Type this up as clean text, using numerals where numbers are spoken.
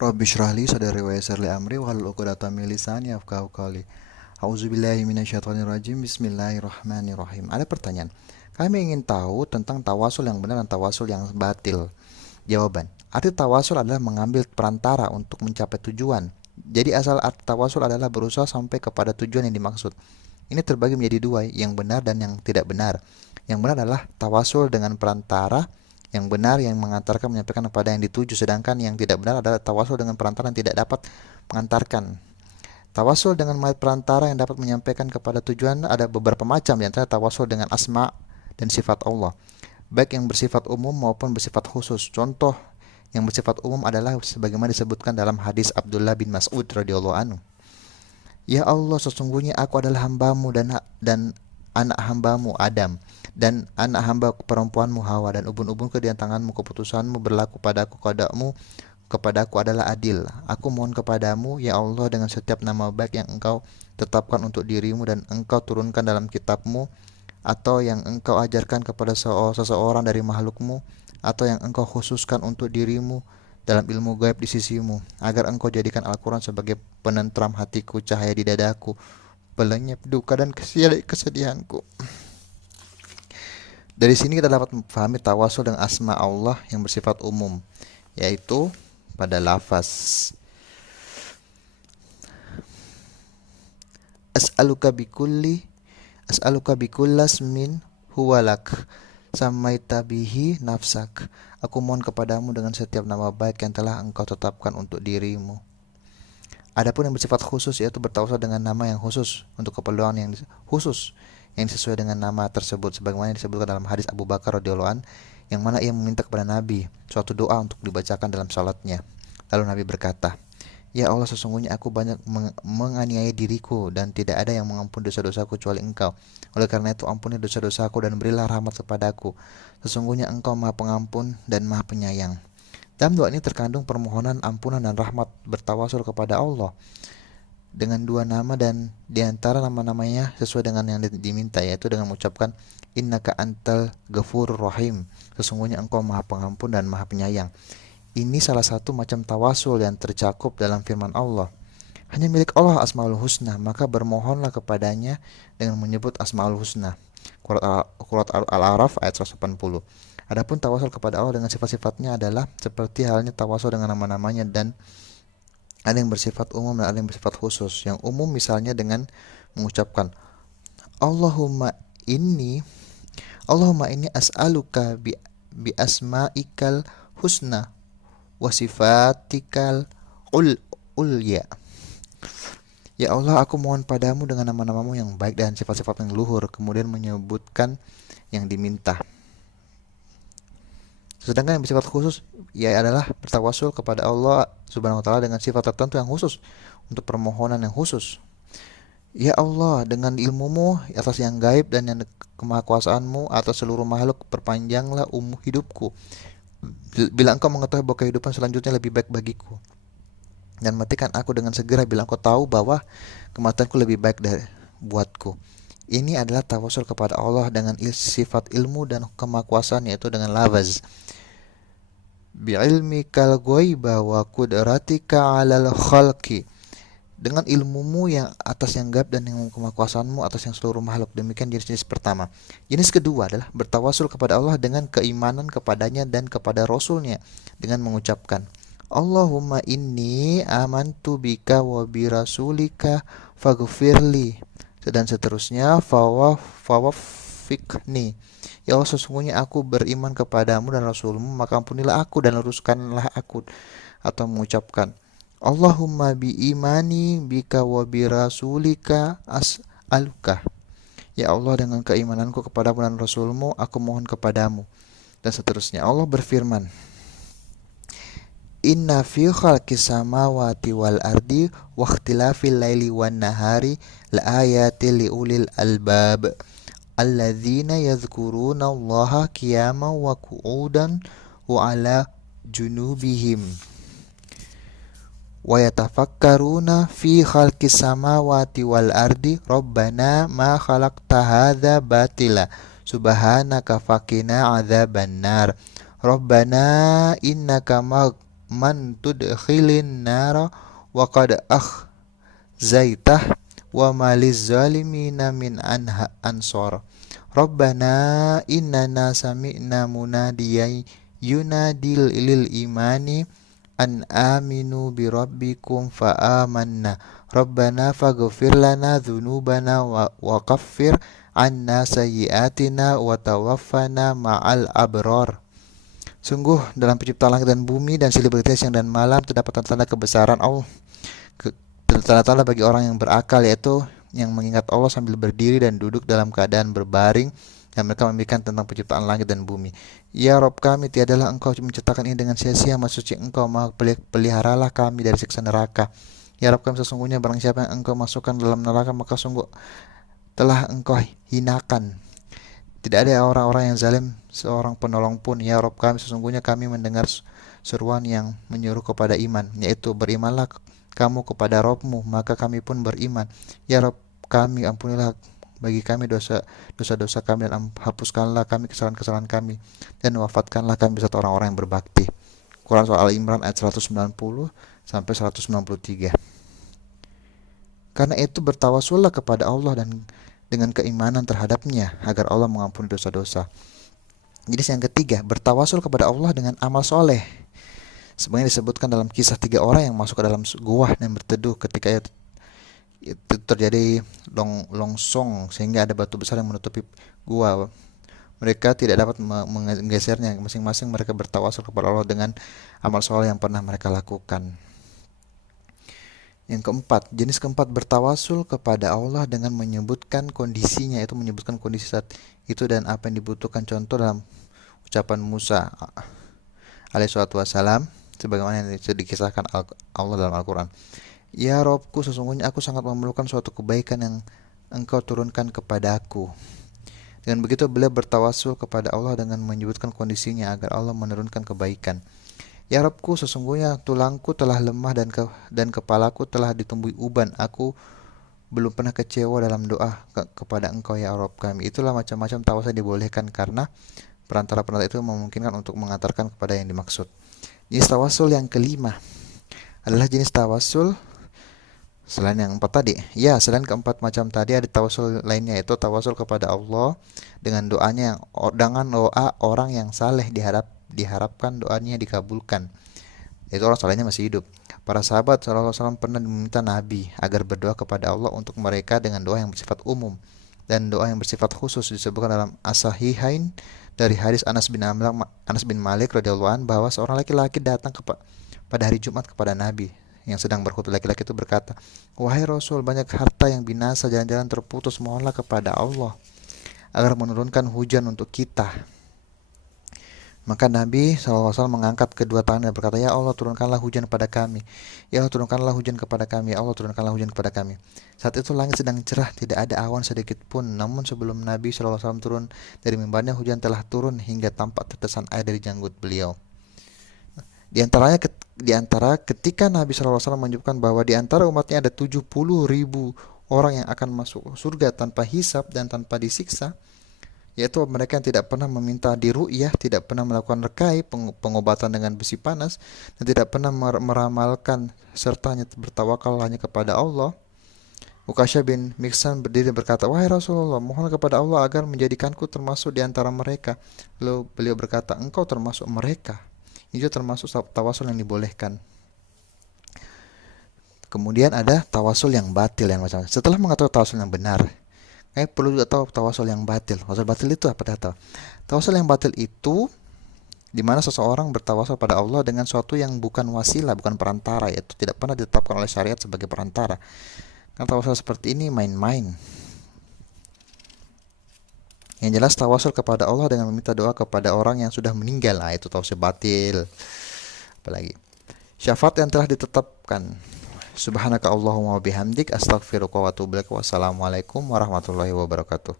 Rabbi shrah li sadri wa yassir li amri wahlul 'uqdatam min lisani yafqahu qawli. A'udzubillahi minasyaitonirrajim. Bismillahirrahmanirrahim. Ada pertanyaan. Kami ingin tahu tentang tawasul yang benar dan tawasul yang batil. Jawaban. Arti tawasul adalah mengambil perantara untuk mencapai tujuan. Jadi asal arti tawasul adalah berusaha sampai kepada tujuan yang dimaksud. Ini terbagi menjadi dua, yang benar dan yang tidak benar. Yang benar adalah tawasul dengan perantara yang benar yang mengantarkan menyampaikan kepada yang dituju, sedangkan yang tidak benar adalah tawasul dengan perantara yang tidak dapat mengantarkan. Tawasul dengan perantara yang dapat menyampaikan kepada tujuan ada beberapa macam, di antara tawasul dengan asma dan sifat Allah, baik yang bersifat umum maupun bersifat khusus. Contoh yang bersifat umum adalah sebagaimana disebutkan dalam hadis Abdullah bin Mas'ud radhiyallahu anhu. Ya Allah, sesungguhnya aku adalah hambamu dan anak hambamu Adam, dan anak hamba perempuanmu Hawa, dan ubun-ubun ke di tanganmu, keputusanmu berlaku kepadaku adalah adil. Aku mohon kepadamu, ya Allah, dengan setiap nama baik yang engkau tetapkan untuk dirimu dan engkau turunkan dalam kitabmu, atau yang engkau ajarkan kepada seseorang dari makhlukmu, atau yang engkau khususkan untuk dirimu dalam ilmu gaib di sisimu, agar engkau jadikan Al-Quran sebagai penentram hatiku, cahaya di dadaku, pelenyap duka dan kesedihanku. Dari sini kita dapat memahami tawasul dengan asma Allah yang bersifat umum, yaitu pada lafaz as'aluka bikulli as'aluka bikullas min huwalak samaita bihi nafsak. Aku mohon kepadamu dengan setiap nama baik yang telah engkau tetapkan untuk dirimu. Adapun yang bersifat khusus yaitu bertawasul dengan nama yang khusus untuk keperluan yang khusus yang sesuai dengan nama tersebut, sebagaimana disebutkan dalam hadis Abu Bakar radhiyallahu an, yang mana ia meminta kepada Nabi suatu doa untuk dibacakan dalam salatnya. Lalu Nabi berkata, ya Allah, sesungguhnya aku banyak menganiaya diriku dan tidak ada yang mengampuni dosa-dosaku kecuali Engkau. Oleh karena itu ampuni dosa-dosaku dan berilah rahmat kepadaku. Sesungguhnya Engkau Maha Pengampun dan Maha Penyayang. Dalam doa ini terkandung permohonan ampunan dan rahmat, bertawasul kepada Allah dengan dua nama dan diantara nama-namanya sesuai dengan yang diminta, yaitu dengan mengucapkan innaka antal ghafurur rahim, sesungguhnya engkau maha pengampun dan maha penyayang. Ini salah satu macam tawasul yang tercakup dalam firman Allah, hanya milik Allah asmaul husna, maka bermohonlah kepadanya dengan menyebut asmaul husna. Quran Al-A'raf ayat 180. Adapun tawasul kepada Allah dengan sifat-sifatnya adalah seperti halnya tawasul dengan nama-namanya, dan ada yang bersifat umum dan ada yang bersifat khusus. Yang umum misalnya dengan mengucapkan Allahumma inni as'aluka bi asma'ikal husna wa sifatikal ulya. Ya Allah, aku mohon padamu dengan nama-namamu yang baik dan sifat-sifat yang luhur, kemudian menyebutkan yang diminta. Sedangkan yang bersifat khusus ya adalah bertawasul kepada Allah Subhanahu wa taala dengan sifat tertentu yang khusus untuk permohonan yang khusus. Ya Allah, dengan ilmumu atas yang gaib dan yang kemahakuasaanmu atas seluruh makhluk, perpanjanglah umur hidupku. Bila engkau mengetahui bahwa kehidupan selanjutnya lebih baik bagiku, dan matikan aku dengan segera bila engkau tahu bahwa kematianku lebih baik dari buatku. Ini adalah tawasul kepada Allah dengan sifat ilmu dan kemahakuasaan, yaitu dengan lafaz bi'ilmikal ghaiba wa qudratika 'alal khalqi, dengan ilmumu yang atas yang gaib dan yang kemahakuasaanmu atas yang seluruh makhluk. Demikian jenis-jenis pertama. Jenis kedua adalah bertawasul kepada Allah dengan keimanan kepadanya dan kepada Rasulnya dengan mengucapkan Allahumma inni amantu bika wa bi rasulika faghfirli, dan seterusnya fawafikni. Ya Allah, sesungguhnya aku beriman kepadamu dan Rasulmu, maka ampunilah aku dan luruskanlah aku. Atau mengucapkan Allahumma bi imani bika wa bi rasulika as'aluka. Ya Allah, dengan keimananku kepadamu dan Rasulmu, aku mohon kepadamu. Dan seterusnya. Allah berfirman, Inna fi khalqis samawati wal ardi wa ikhtilafil laili wan nahari la ayatil liulil albab alladzina yadhkuruna Allaha qiyaman wa qu'udan wa ala junubihim wa yatafakkaruna fi khalqis samawati wal ardi rabbana ma khalaqta hadza batila subhanaka faqina adzabannar rabbana innaka man tudkhilin nara wa qad akhzaitah wa maliz zalimina min ansor. Rabbana innana sami'na munadiyan yunadil lil imani an aminu bi rabbikum fa amanna. Rabbana faghfir lana dzunubana wa kaffir anna sayyiatina wa tawaffana ma'al abrar. Sungguh dalam penciptaan langit dan bumi dan silih berganti siang dan malam terdapat tanda-tanda kebesaran Allah, tanda-tanda bagi orang yang berakal, yaitu yang mengingat Allah sambil berdiri dan duduk dalam keadaan berbaring, dan mereka memikirkan tentang penciptaan langit dan bumi. Ya Rob kami, tiadalah engkau menciptakan ini dengan sia-sia, maha suci engkau, maka peliharalah kami dari siksa neraka. Ya Rob kami, sesungguhnya barang siapa yang engkau masukkan dalam neraka, maka sungguh telah engkau hinakan. Tidak ada orang-orang yang zalim seorang penolong pun. Ya Rob kami, sesungguhnya kami mendengar seruan yang menyuruh kepada iman, yaitu berimanlah kamu kepada Robmu, maka kami pun beriman. Ya Rob kami, ampunilah bagi kami dosa-dosa kami, dan hapuskanlah kami kesalahan-kesalahan kami, dan wafatkanlah kami beserta orang-orang yang berbakti. Quran Surah Al-Imran ayat 190 sampai 193. Karena itu bertawasullah kepada Allah dan dengan keimanan terhadapnya agar Allah mengampuni dosa-dosa. Jadi yang ketiga, bertawasul kepada Allah dengan amal soleh. Sebenarnya disebutkan dalam kisah 3 orang yang masuk ke dalam gua dan berteduh ketika itu terjadi longsong sehingga ada batu besar yang menutupi gua. Mereka tidak dapat menggesernya. Masing-masing mereka bertawasul kepada Allah dengan amal soleh yang pernah mereka lakukan. Yang keempat, jenis keempat, bertawasul kepada Allah dengan menyebutkan kondisinya, itu menyebutkan kondisi saat itu dan apa yang dibutuhkan. Contoh dalam ucapan Musa alaihissalatu wassalam, sebagaimana yang dikisahkan Allah dalam Al-Quran. Ya Robku, sesungguhnya aku sangat memerlukan suatu kebaikan yang engkau turunkan kepada aku. Dengan begitu beliau bertawasul kepada Allah dengan menyebutkan kondisinya agar Allah menurunkan kebaikan. Ya Robku, sesungguhnya tulangku telah lemah dan kepalaku telah ditumbuhi uban. Aku belum pernah kecewa dalam doa kepada engkau ya Rob kami. Itulah macam-macam tawasul dibolehkan karena perantara-perantara itu memungkinkan untuk mengantarkan kepada yang dimaksud. Jenis tawasul yang kelima adalah jenis tawasul selain yang 4 tadi. Ya, selain keempat macam tadi ada tawasul lainnya, yaitu tawasul kepada Allah dengan doanya dengan doa orang yang saleh diharapkan doanya dikabulkan. Itu orang salehnya masih hidup. Para sahabat sallallahu alaihi wasallam pernah meminta Nabi agar berdoa kepada Allah untuk mereka dengan doa yang bersifat umum dan doa yang bersifat khusus. Disebutkan dalam As-Sahihain dari hadis Anas bin Malik radhiyallahu anhu bahwa seorang laki-laki datang pada hari Jumat kepada Nabi yang sedang berkhutbah. Laki-laki itu berkata, "Wahai Rasul, banyak harta yang binasa, jalan-jalan terputus, mohonlah kepada Allah agar menurunkan hujan untuk kita." Maka Nabi SAW mengangkat kedua tangan dan berkata, "Ya Allah, turunkanlah hujan kepada kami. Ya Allah, turunkanlah hujan kepada kami. Ya Allah, turunkanlah hujan kepada kami." Saat itu langit sedang cerah, tidak ada awan sedikit pun. Namun sebelum Nabi SAW turun dari mimbarnya, hujan telah turun hingga tampak tetesan air dari janggut beliau. Di antara ketika Nabi SAW menyebutkan bahwa di antara umatnya ada 70.000 orang yang akan masuk surga tanpa hisab dan tanpa disiksa, yaitu mereka yang tidak pernah meminta diru'yah, tidak pernah melakukan rekai, pengobatan dengan besi panas, dan tidak pernah meramalkan serta bertawakal hanya kepada Allah. Ukasha bin Mihsan berdiri dan berkata, "Wahai Rasulullah, mohon kepada Allah agar menjadikanku termasuk di antara mereka." Lalu beliau berkata, "Engkau termasuk mereka." Itu termasuk tawasul yang dibolehkan. Kemudian ada tawasul yang batil yang macam. Setelah mengetahui tawasul yang benar, perlu juga tahu tawasul yang batil. Tawasul batil itu apa tahu? Tawasul yang batil itu di mana seseorang bertawasul pada Allah dengan suatu yang bukan wasilah, bukan perantara, yaitu tidak pernah ditetapkan oleh syariat sebagai perantara. Karena tawasul seperti ini main-main. Yang jelas tawasul kepada Allah dengan meminta doa kepada orang yang sudah meninggal, itu tawasul batil. Apalagi syafaat yang telah ditetapkan. Subhanaka Allahumma wa bihamdik, astaghfiruka wa atubu ilaik. Wassalamualaikum warahmatullahi wabarakatuh.